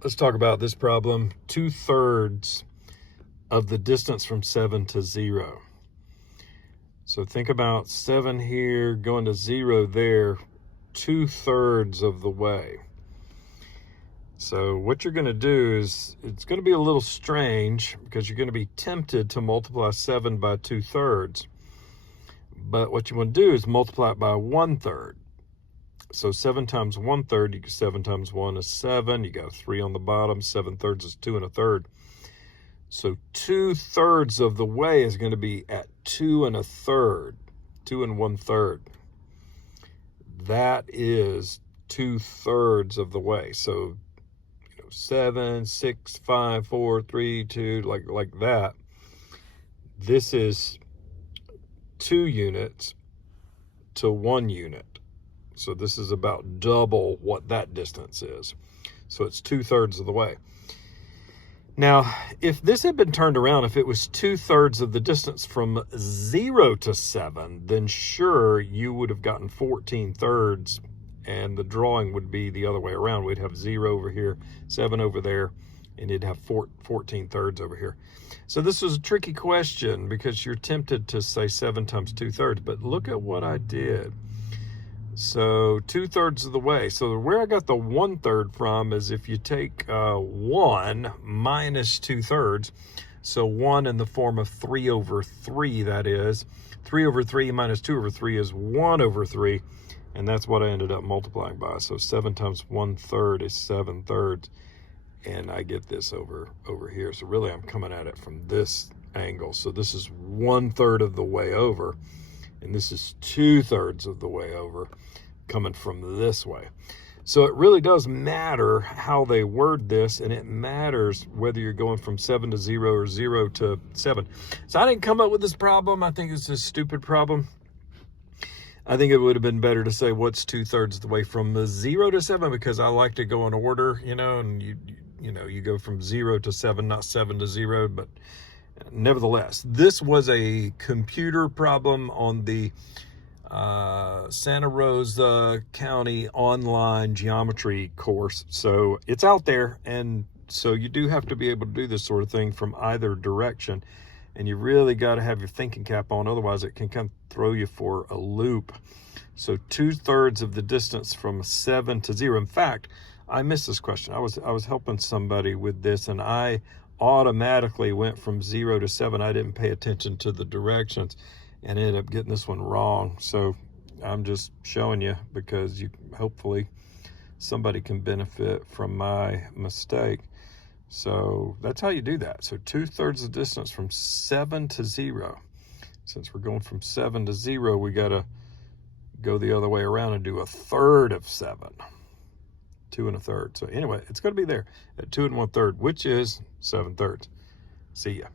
Let's talk about this problem. 2/3 of the distance from 7 to 0. So think about 7 here going to 0 there, 2/3 of the way. So what you're going to do is, it's going to be a little strange because you're going to be tempted to multiply 7 by 2/3. But what you want to do is multiply it by 1/3. So 7 times 1/3, you get 7 times 1 is 7. You got a 3 on the bottom. 7/3 is 2 1/3. So 2/3 of the way is going to be at 2 1/3. 2 1/3. That is 2/3 of the way. So 7, 6, 5, 4, 3, 2, like that. This is 2 units to 1 unit. So this is about double what that distance is. So it's 2/3 of the way. Now, if this had been turned around, if it was 2/3 of the distance from 0 to 7, then sure, you would have gotten 14/3, and the drawing would be the other way around. We'd have 0 over here, 7 over there, and you'd have 14/3 over here. So this was a tricky question because you're tempted to say 7 times 2/3, but look at what I did. So 2/3 of the way. So where I got the 1/3 from is if you take 1 minus 2/3. So 1 in the form of 3 over 3, that is. 3 over 3 minus 2 over 3 is 1 over 3. And that's what I ended up multiplying by. So 7 times 1/3 is 7/3. And I get this over here. So really I'm coming at it from this angle. So this is 1/3 of the way over. And this is 2/3 of the way over, coming from this way. So it really does matter how they word this, and it matters whether you're going from 7 to 0 or 0 to 7. So I didn't come up with this problem. I think it's a stupid problem. I think it would have been better to say what's 2/3 of the way from the 0 to 7, because I like to go in order, and you go from 0 to 7, not 7 to 0, but nevertheless, this was a computer problem on the Santa Rosa County online geometry course. So it's out there, and so you do have to be able to do this sort of thing from either direction, and you really got to have your thinking cap on, otherwise it can kind of throw you for a loop. So 2/3 of the distance from 7 to 0. In fact, I missed this question. I was helping somebody with this, and I automatically went from 0 to 7. I didn't pay attention to the directions and ended up getting this one wrong. So I'm just showing you because hopefully somebody can benefit from my mistake. So that's how you do that. So 2/3 of the distance from 7 to 0. Since we're going from 7 to 0, we got to go the other way around and do 1/3 of 7. 2 1/3. So anyway, it's going to be there at 2 1/3, which is 7/3. See ya.